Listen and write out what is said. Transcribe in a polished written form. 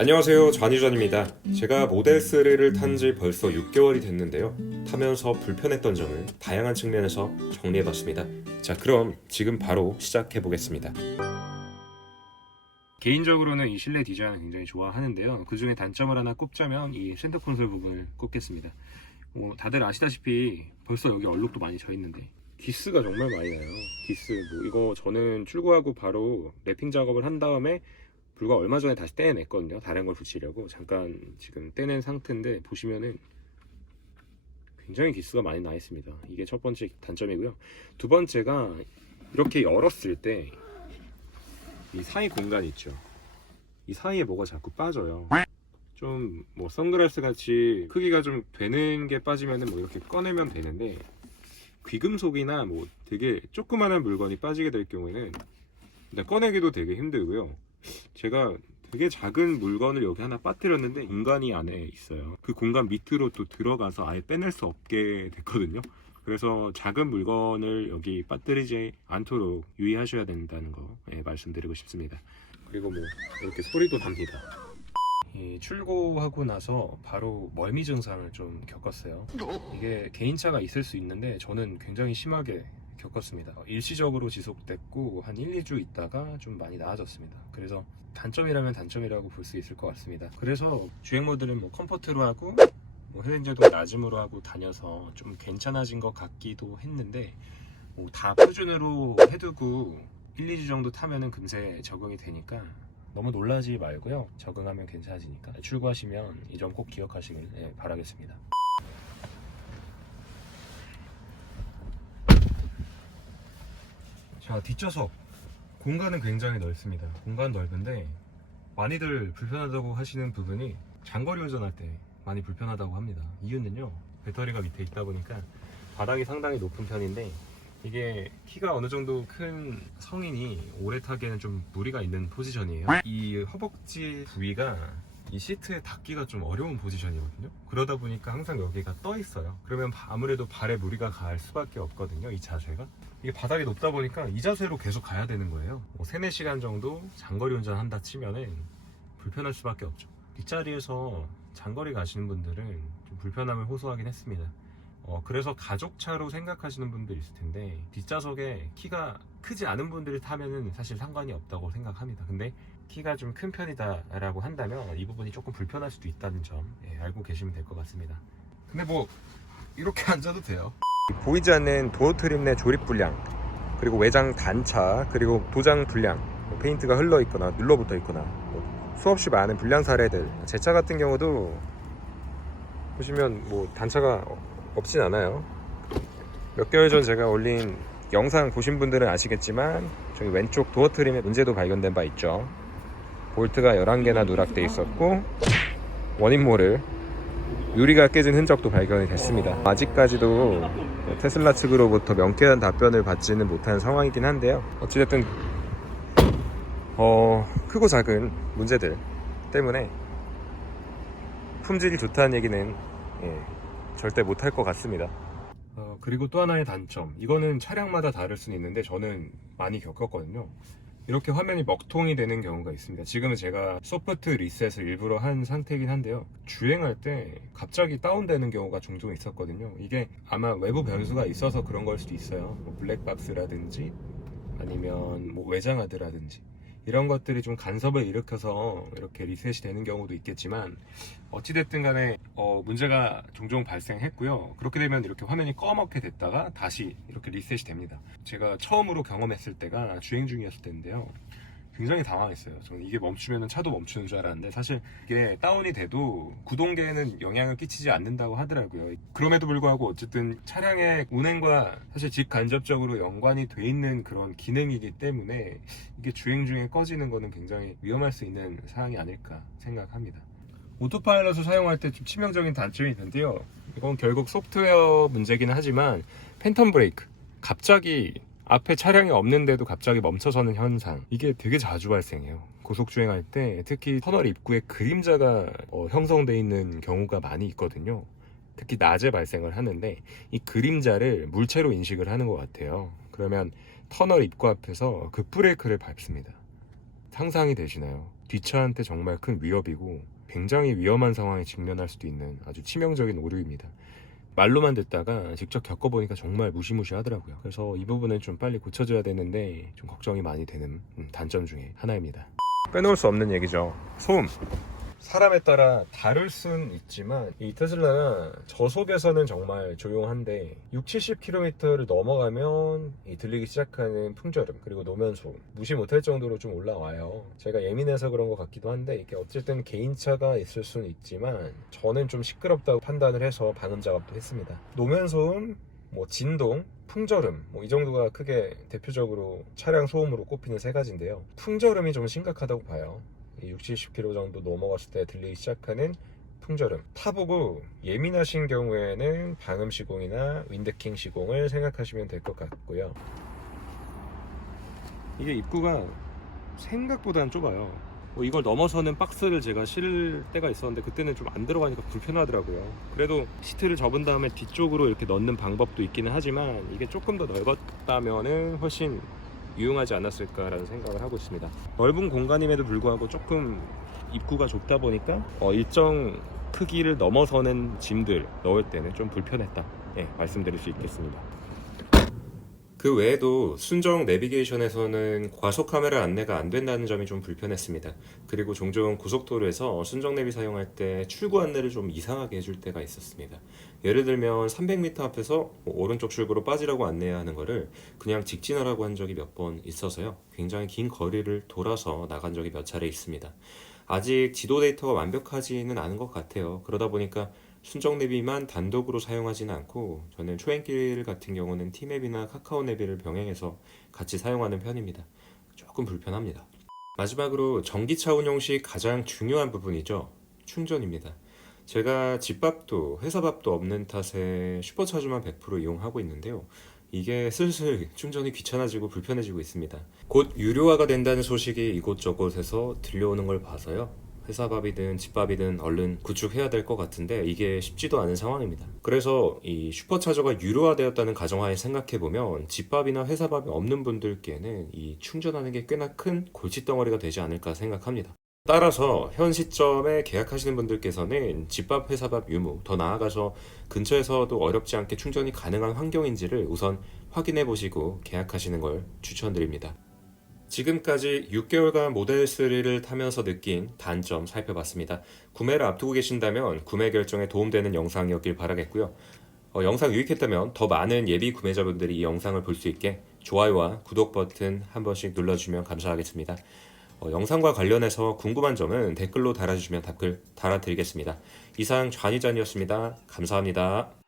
안녕하세요, 좌니전입니다. 제가 모델 3를 탄 지 벌써 6개월이 됐는데요. 타면서 불편했던 점을 다양한 측면에서 정리해봤습니다. 자, 그럼 지금 바로 시작해보겠습니다. 개인적으로는 이 실내 디자인을 굉장히 좋아하는데요. 그 중에 단점을 하나 꼽자면 이 센터 콘솔 부분을 꼽겠습니다. 다들 아시다시피 벌써 여기 얼룩도 많이 져 있는데 기스가 정말 많이 나요. 기스, 이거 저는 출고하고 바로 랩핑 작업을 한 다음에 불과 얼마 전에 다시 떼냈거든요. 다른 걸 붙이려고 잠깐 지금 떼낸 상태인데 보시면은 굉장히 기스가 많이 나 있습니다. 이게 첫 번째 단점이고요. 두 번째가 이렇게 열었을 때 이 사이 공간 있죠. 이 사이에 뭐가 자꾸 빠져요. 좀 선글라스 같이 크기가 좀 되는 게 빠지면은 이렇게 꺼내면 되는데 귀금속이나 되게 조그만한 물건이 빠지게 될 경우에는 일단 꺼내기도 되게 힘들고요. 제가 되게 작은 물건을 여기 하나 빠뜨렸는데 공간이 안에 있어요. 그 공간 밑으로 또 들어가서 아예 빼낼 수 없게 됐거든요. 그래서 작은 물건을 여기 빠뜨리지 않도록 유의하셔야 된다는 거 말씀드리고 싶습니다. 그리고 이렇게 소리도 납니다. 출고하고 나서 바로 멀미 증상을 좀 겪었어요. 이게 개인차가 있을 수 있는데 저는 굉장히 심하게 겪었습니다. 일시적으로 지속됐고 한 1, 2주 있다가 좀 많이 나아졌습니다. 그래서 단점이라면 단점이라고 볼 수 있을 것 같습니다. 그래서 주행 모드는 컴포트로 하고 해상제도 낮음으로 하고 다녀서 좀 괜찮아진 것 같기도 했는데 다 표준으로 해두고 1, 2주 정도 타면은 금세 적응이 되니까 너무 놀라지 말고요. 적응하면 괜찮아지니까 출고하시면 이 점 꼭 기억하시길 바라겠습니다. 자, 뒷좌석 공간은 굉장히 넓습니다. 공간 넓은데 많이들 불편하다고 하시는 부분이 장거리 운전할 때 많이 불편하다고 합니다. 이유는요, 배터리가 밑에 있다 보니까 바닥이 상당히 높은 편인데 이게 키가 어느 정도 큰 성인이 오래 타기에는 좀 무리가 있는 포지션이에요. 이 허벅지 부위가 이 시트에 닿기가 좀 어려운 포지션이거든요. 그러다 보니까 항상 여기가 떠 있어요. 그러면 아무래도 발에 무리가 갈 수밖에 없거든요. 이 자세가 이게 바닥이 높다 보니까 이 자세로 계속 가야 되는 거예요. 3, 4시간 정도 장거리 운전한다 치면은 불편할 수밖에 없죠. 뒷자리에서 장거리 가시는 분들은 좀 불편함을 호소하긴 했습니다. 그래서 가족차로 생각하시는 분들 있을 텐데 뒷좌석에 키가 크지 않은 분들이 타면은 사실 상관이 없다고 생각합니다. 근데 키가 좀 큰 편이다 라고 한다면 이 부분이 조금 불편할 수도 있다는 점 알고 계시면 될 것 같습니다. 근데 이렇게 앉아도 돼요. 보이지 않는 도어 트림 내 조립 불량, 그리고 외장 단차, 그리고 도장 불량, 페인트가 흘러 있거나 눌러붙어 있거나 수없이 많은 불량 사례들. 제 차 같은 경우도 보시면 단차가 없진 않아요. 몇 개월 전 제가 올린 영상 보신 분들은 아시겠지만 저기 왼쪽 도어 트림에 문제도 발견된 바 있죠. 볼트가 11개나 누락돼 있었고 원인 모를 유리가 깨진 흔적도 발견이 됐습니다. 아직까지도 테슬라 측으로부터 명쾌한 답변을 받지는 못한 상황이긴 한데요. 어찌됐든 크고 작은 문제들 때문에 품질이 좋다는 얘기는 절대 못할 것 같습니다. 그리고 또 하나의 단점, 이거는 차량마다 다를 수는 있는데 저는 많이 겪었거든요. 이렇게 화면이 먹통이 되는 경우가 있습니다. 지금은 제가 소프트 리셋을 일부러 한 상태이긴 한데요, 주행할 때 갑자기 다운되는 경우가 종종 있었거든요. 이게 아마 외부 변수가 있어서 그런 걸 수도 있어요. 블랙박스라든지 아니면 외장하드라든지 이런 것들이 좀 간섭을 일으켜서 이렇게 리셋이 되는 경우도 있겠지만 어찌됐든 간에 문제가 종종 발생했고요. 그렇게 되면 이렇게 화면이 꺼멓게 됐다가 다시 이렇게 리셋이 됩니다. 제가 처음으로 경험했을 때가 주행 중이었을 때인데요, 굉장히 당황했어요. 저는 이게 멈추면 차도 멈추는 줄 알았는데 사실 이게 다운이 돼도 구동계에는 영향을 끼치지 않는다고 하더라고요. 그럼에도 불구하고 어쨌든 차량의 운행과 사실 직간접적으로 연관이 돼 있는 그런 기능이기 때문에 이게 주행 중에 꺼지는 거는 굉장히 위험할 수 있는 사항이 아닐까 생각합니다. 오토파일럿을 사용할 때 좀 치명적인 단점이 있는데요, 이건 결국 소프트웨어 문제기는 하지만 팬텀 브레이크, 갑자기 앞에 차량이 없는데도 갑자기 멈춰서는 현상, 이게 되게 자주 발생해요. 고속주행할 때 특히 터널 입구에 그림자가 형성되어 있는 경우가 많이 있거든요. 특히 낮에 발생을 하는데 이 그림자를 물체로 인식을 하는 것 같아요. 그러면 터널 입구 앞에서 급브레이크를 밟습니다. 상상이 되시나요? 뒷차한테 정말 큰 위협이고 굉장히 위험한 상황에 직면할 수도 있는 아주 치명적인 오류입니다. 말로만 듣다가 직접 겪어보니까 정말 무시무시하더라고요. 그래서 이 부분은 좀 빨리 고쳐줘야 되는데 좀 걱정이 많이 되는 단점 중에 하나입니다. 빼놓을 수 없는 얘기죠. 소음. 사람에 따라 다를 순 있지만 이 테슬라가 저속에서는 정말 조용한데 6, 70km를 넘어가면 이 들리기 시작하는 풍절음 그리고 노면 소음 무시 못할 정도로 좀 올라와요. 제가 예민해서 그런 것 같기도 한데 이게 어쨌든 개인차가 있을 수는 있지만 저는 좀 시끄럽다고 판단을 해서 방음 작업도 했습니다. 노면 소음, 뭐 진동, 풍절음 이 정도가 크게 대표적으로 차량 소음으로 꼽히는 세 가지인데요. 풍절음이 좀 심각하다고 봐요. 60, 70km 정도 넘어갔을 때 들리기 시작하는 풍절음. 타보고 예민하신 경우에는 방음 시공이나 윈드킹 시공을 생각하시면 될 것 같고요. 이게 입구가 생각보다는 좁아요. 이걸 넘어서는 박스를 제가 실을 때가 있었는데 그때는 좀 안 들어가니까 불편하더라고요. 그래도 시트를 접은 다음에 뒤쪽으로 이렇게 넣는 방법도 있기는 하지만 이게 조금 더 넓었다면은 훨씬 유용하지 않았을까라는 생각을 하고 있습니다. 넓은 공간임에도 불구하고 조금 입구가 좁다 보니까 일정 크기를 넘어서는 짐들 넣을 때는 좀 불편했다, 말씀드릴 수 있겠습니다. 그 외에도 순정 내비게이션에서는 과속 카메라 안내가 안 된다는 점이 좀 불편했습니다. 그리고 종종 고속도로에서 순정 내비 사용할 때 출구 안내를 좀 이상하게 해줄 때가 있었습니다. 예를 들면 300m 앞에서 오른쪽 출구로 빠지라고 안내해야 하는 거를 그냥 직진하라고 한 적이 몇 번 있어서요. 굉장히 긴 거리를 돌아서 나간 적이 몇 차례 있습니다. 아직 지도 데이터가 완벽하지는 않은 것 같아요. 그러다 보니까 순정 내비만 단독으로 사용하지는 않고 저는 초행길 같은 경우는 티맵이나 카카오 내비를 병행해서 같이 사용하는 편입니다. 조금 불편합니다. 마지막으로 전기차 운영 시 가장 중요한 부분이죠. 충전입니다. 제가 집밥도 회사밥도 없는 탓에 슈퍼차주만 100% 이용하고 있는데요. 이게 슬슬 충전이 귀찮아지고 불편해지고 있습니다. 곧 유료화가 된다는 소식이 이곳저곳에서 들려오는 걸 봐서요. 회사밥이든 집밥이든 얼른 구축해야 될 것 같은데 이게 쉽지도 않은 상황입니다. 그래서 이 슈퍼차저가 유료화되었다는 가정하에 생각해보면 집밥이나 회사밥이 없는 분들께는 이 충전하는 게 꽤나 큰 골칫덩어리가 되지 않을까 생각합니다. 따라서 현 시점에 계약하시는 분들께서는 집밥, 회사밥 유무, 더 나아가서 근처에서도 어렵지 않게 충전이 가능한 환경인지를 우선 확인해 보시고 계약하시는 걸 추천드립니다. 지금까지 6개월간 모델 3를 타면서 느낀 단점 살펴봤습니다. 구매를 앞두고 계신다면 구매 결정에 도움되는 영상이었길 바라겠고요. 영상 유익했다면 더 많은 예비 구매자분들이 이 영상을 볼 수 있게 좋아요와 구독 버튼 한 번씩 눌러주시면 감사하겠습니다. 영상과 관련해서 궁금한 점은 댓글로 달아주시면 답글 달아드리겠습니다. 이상 좌니잔이었습니다. 감사합니다.